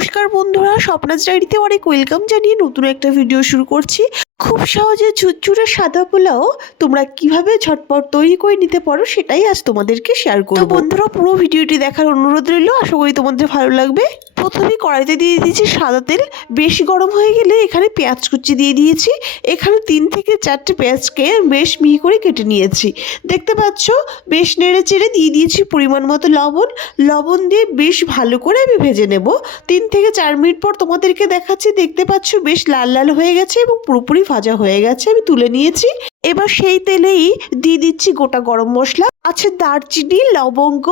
নমস্কার বন্ধুরা, স্বপ্নাজ ডায়েরিতে অনেক ওয়েলকাম জানিয়ে নতুন একটা ভিডিও শুরু করছি। খুব সহজে ঝুরঝুরে সাদা পোলাও তোমরা কীভাবে ঝটপট তৈরি করে নিতে পারো সেটাই আজ তোমাদেরকে শেয়ার করব। বন্ধুরা, পুরো ভিডিওটি দেখার অনুরোধ রইল, আশা করি তোমাদের ভালো লাগবে। প্রথমে কড়াইতে দিয়ে দিয়েছি সাদা তেল, বেশি গরম হয়ে গেলে এখানে পেঁয়াজ কুচি দিয়ে দিয়েছি। এখানে তিন থেকে চারটে পেঁয়াজকে বেশ মিহি করে কেটে নিয়েছি। দেখতে পাচ্ছ, বেশ নেড়ে চেড়ে দিয়ে দিয়েছি পরিমাণ মতো লবণ। লবণ দিয়ে বেশ ভালো করে আমি ভেজে নেব। তিন থেকে চার মিনিট পর তোমাদেরকে দেখাচ্ছি, দেখতে পাচ্ছ বেশ লাল লাল হয়ে গেছে এবং পুরোপুরি ভাজা হয়ে গেছে। আমি তুলে নিয়েছি। এবার সেই তেলেই দিয়ে দিচ্ছি গোটা গরম মশলা। আছে দারচিনি, লবঙ্গ,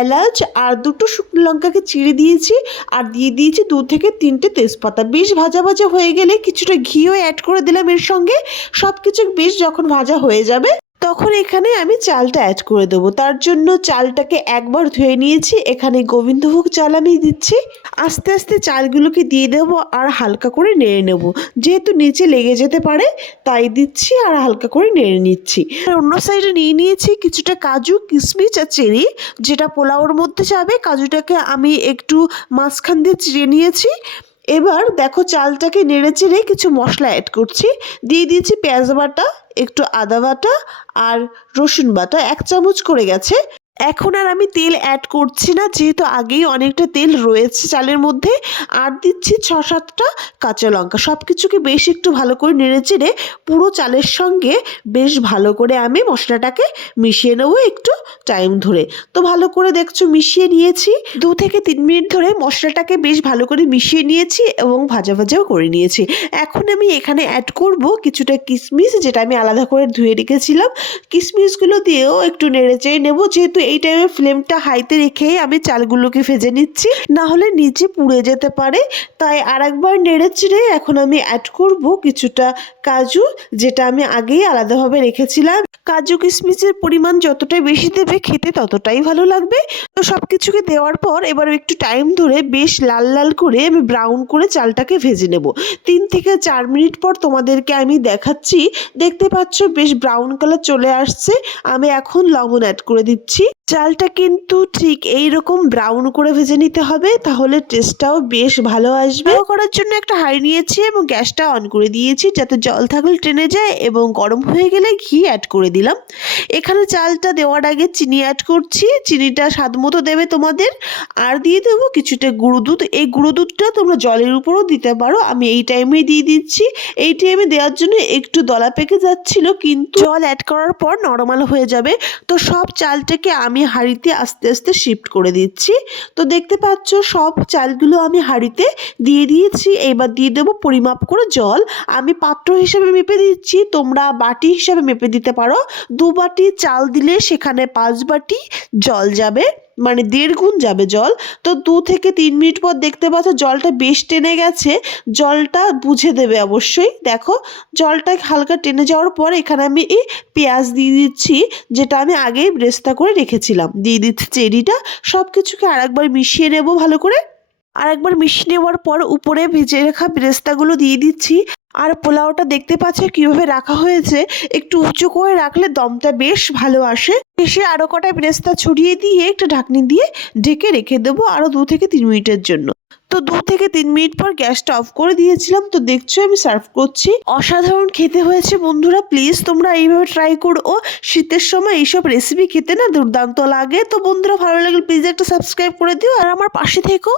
এলাচ আর দুটো শুকনো লঙ্কাকে চিড়ে দিয়েছি আর দিয়ে দিয়েছি দু থেকে তিনটে তেজপাতা। বেশ ভাজা ভাজা হয়ে গেলে কিছুটা ঘিও অ্যাড করে দিলাম এর সঙ্গে। সব কিছু বেশ যখন ভাজা হয়ে যাবে তখন এখানে আমি চালটা অ্যাড করে দেবো। তার জন্য চালটাকে একবার ধুয়ে নিয়েছি, এখানে গোবিন্দভোগ চাল আমি দিচ্ছি। আস্তে আস্তে চালগুলোকে দিয়ে দেবো আর হালকা করে নেড়ে নেব। যেহেতু নিচে লেগে যেতে পারে, তাই দিচ্ছি আর হালকা করে নেড়ে নিচ্ছি। আর অন্য সাইডে নিয়ে নিয়েছি কিছুটা কাজু, কিশমিশ আর চেরি, যেটা পোলাওর মধ্যে যাবে। কাজুটাকে আমি একটু মাঝখান দিয়ে চিড়ে নিয়েছি। এবার দেখো চালটাকে নেড়ে চেড়ে কিছু মশলা অ্যাড করছি। দিয়ে দিয়েছি পেঁয়াজ বাটা, একটু আদা বাটা আর রসুন বাটা, এক চামচ করে গেছে। এখন আর আমি তেল অ্যাড করছি না, যেহেতু আগেই অনেকটা তেল রয়েছে চালের মধ্যে, আর দিচ্ছি ছ সাতটা কাঁচা লঙ্কা। সব কিছুকে বেশ একটু ভালো করে নেড়ে চেড়ে পুরো চালের সঙ্গে বেশ ভালো করে আমি মশলাটাকে মিশিয়ে নেব একটু টাইম ধরে। তো ভালো করে দেখছ মিশিয়ে নিয়েছি। দু থেকে তিন মিনিট ধরে মশলাটাকে বেশ ভালো করে মিশিয়ে নিয়েছি এবং ভাজা ভাজাও করে নিয়েছি। এখন আমি এখানে অ্যাড করব কিছুটা কিশমিশ যেটা আমি আলাদা করে ধুয়ে রেখেছিলাম। কিশমিশগুলো দিয়েও একটু নেড়ে চেড়ে নেব, যেহেতু এই টাইমে ফ্লেমটা হাইতে রেখে আমি চালগুলোকে ভেজে নিচ্ছি। না হলে নিচে পুড়ে যেতে পারে। তাই আরেকবার নেড়ে চেড়ে এখন আমি অ্যাড করব কিছুটা কাজু, যেটা আমি আগেই আলাদাভাবে রেখেছিলাম। কাজু কিশমিশের পরিমাণ যতটাই বেশি দেবে খেতে ততটাই ভালো লাগবে। তো সব কিছুকে দেওয়ার পর এবার একটু টাইম ধরে বেশ লাল লাল করে আমি ব্রাউন করে চালটাকে ভেজে নেব। তিন থেকে চার মিনিট পর তোমাদেরকে আমি দেখাচ্ছি। দেখতে পাচ্ছ বেশ ব্রাউন কালার চলে আসছে। আমি এখন লবণ অ্যাড করে দিচ্ছি। চালটা কিন্তু ঠিক এই রকম ব্রাউন করে ভেজে নিতে হবে, তাহলে টেস্টটাও বেশ ভালো আসবে। করার জন্য একটা হাঁড়ি নিয়েছি এবং গ্যাসটা অন করে দিয়েছি, যাতে জল থাকলে টেনে যায় এবং গরম হয়ে গেলে ঘি অ্যাড করে দিলাম। এখানে চালটা দেওয়ার আগে চিনি অ্যাড করছি, চিনিটা স্বাদ মতো দেবে তোমাদের। আর দিয়ে দেবো কিছুটা গুঁড়ো দুধ, এই গুঁড়ো দুধটা তোমরা জলের উপরও দিতে পারো, আমি এই টাইমে দিয়ে দিচ্ছি। এই টাইমে দেওয়ার জন্য একটু দলা পেকে যাচ্ছিল, কিন্তু জল অ্যাড করার পর নরমাল হয়ে যাবে। তো সব চালটাকে আমি হাঁড়িতে আস্তে আস্তে শিফট করে দিচ্ছি। তো দেখতে পাচ্ছ সব চালগুলো আমি হাঁড়িতে দিয়ে দিয়েছি। এবার দিয়ে দেবো পরিমাপ করে জল। আমি পাত্র হিসেবে মেপে দিচ্ছি। তোমরা বাটি হিসেবে মেপে দিতে পারো। দু বাটি চাল দিলে সেখানে পাঁচ বাটি জল যাবে। মানে দেড় গুণ যাবে জল। তো দু থেকে তিন মিনিট পর দেখতে পাচ্ছ জলটা বেশ টেনে গেছে। জলটা বুঝে দেবে অবশ্যই। দেখো, জলটা হালকা টেনে যাওয়ার পর এখানে আমি এই পেঁয়াজ দিয়ে দিচ্ছি, যেটা আমি আগেই ব্রেস্তা করে রেখেছিলাম। দিয়ে দিচ্ছি চেরিটা। সব কিছুকে আরেকবার মিশিয়ে নেব ভালো করে। আর একবার মিশিয়ে নেওয়ার পর উপরে ভেজে রাখা ব্রেস্তাগুলো দিয়ে দিচ্ছি। আর পোলাওটা দেখতে পাচ্ছ কীভাবে রাখা হয়েছে? একটু উঁচু করে রাখলে দমটা বেশ ভালো আসে। এসে আরও কটা ব্রেস্তা ছড়িয়ে দিয়ে একটা ঢাকনি দিয়ে ঢেকে রেখে দেবো আরও দু থেকে তিন মিনিটের জন্য। তো দু থেকে তিন মিনিট পর গ্যাসটা অফ করে দিয়েছিলাম। তো দেখছ আমি সার্ভ করছি। অসাধারণ খেতে হয়েছে বন্ধুরা, প্লিজ তোমরা এইভাবে ট্রাই করো। শীতের সময় এইসব রেসিপি খেতে না দুর্দান্ত লাগে। তো বন্ধুরা ভালো লাগলে প্লিজ একটা সাবস্ক্রাইব করে দিও আর আমার পাশে থেকো।